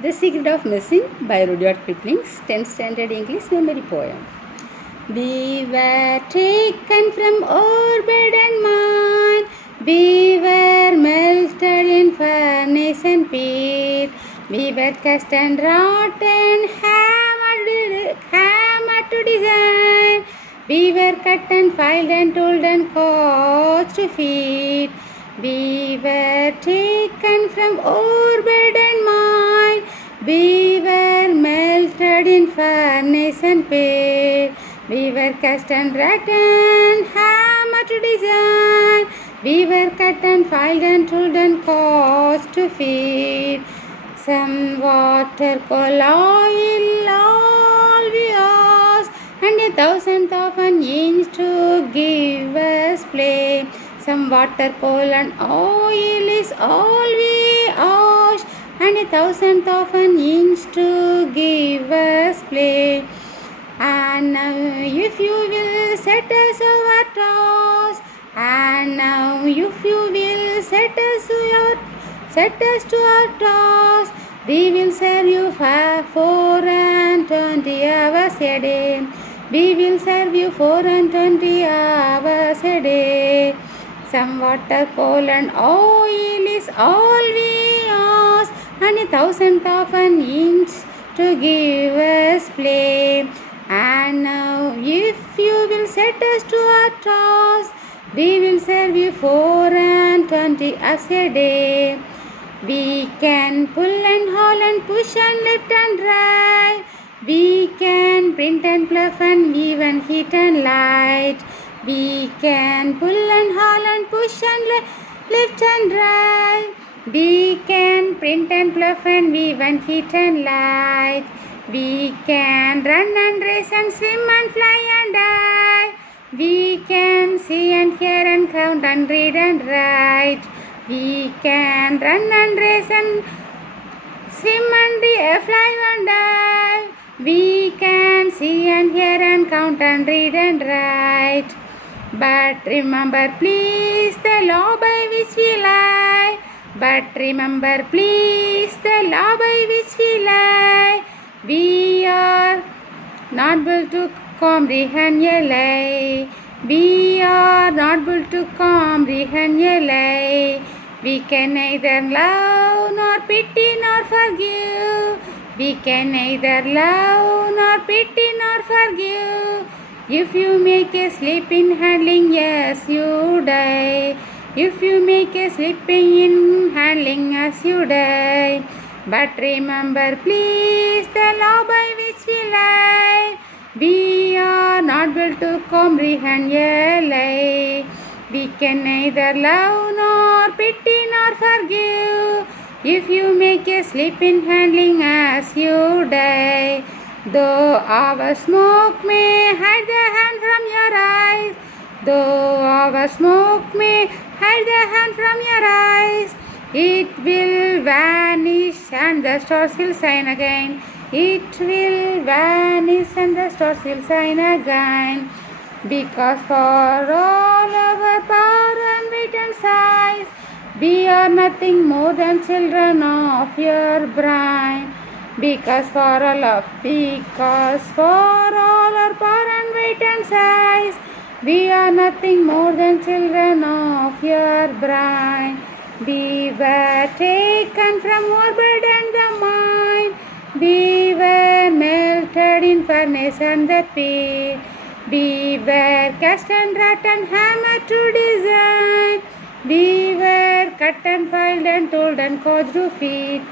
The Secret of Missing by Rudyard Kipling's 10th Standard English Memory Poem. We were taken from orbit and mine, we were melted in furnace and pit, we were cast and wrought and hammered to design, we were cut and filed and tooled and caused to feed. We were taken from orbit and mine, we were melted in furnace and pit, we were cast and wrapped and hammered to design, we were cut and filed and tooled and caused to feed. Some water, coal, oil, all we ask, and 1,000th of an inch to give us play. Some water, coal and oil is all we ask, and 1,000th of an inch to give us play. And now if you will set us our task, and now if you will set us to our task, we will serve you for 420 hours a day. We will serve you 420 hours a day. Some water, coal and oil is all we ask, and 1,000th of an inch to give us play. And now if you will set us to our task, we will serve you 420 hours a day. We can pull and haul and push and lift and drive. We can print and pluff and weave and heat and light. We can pull and haul and push and lift and drive. We can print and pluff and weave and heat and light. We can run and race and swim and fly and die. We can see and hear and count and read and write. We can run and race and swim and fly and die. We can see and hear and count and read and write. But remember please the law by which we lie. But remember please the law by which we lie. We are not able to comprehend a lie. We are not able to comprehend a lie. We can neither love nor pity nor forgive. We can neither love nor pity nor forgive. If you make a slip in handling, yes, you die. If you make a slip in handling, yes, you die. But remember please the law by which we lie. We are not able to comprehend a lie. We can neither love nor pity nor forgive. If you make a slip in handling, as you die. Though our smoke may hide the hand from your eyes, though our smoke may hide the hand from your eyes, it will vanish and the stars will shine again. It will vanish and the stars will shine again. Because for all our power and weight and size, we are nothing more than children of your brain. Because for all our power and weight and size, we are nothing more than children of your brain. We were taken from orbit and the mind, we were melted in furnace and the pit, we were cast and wrought and hammered to design, we were cut and filed and told and caused to feed.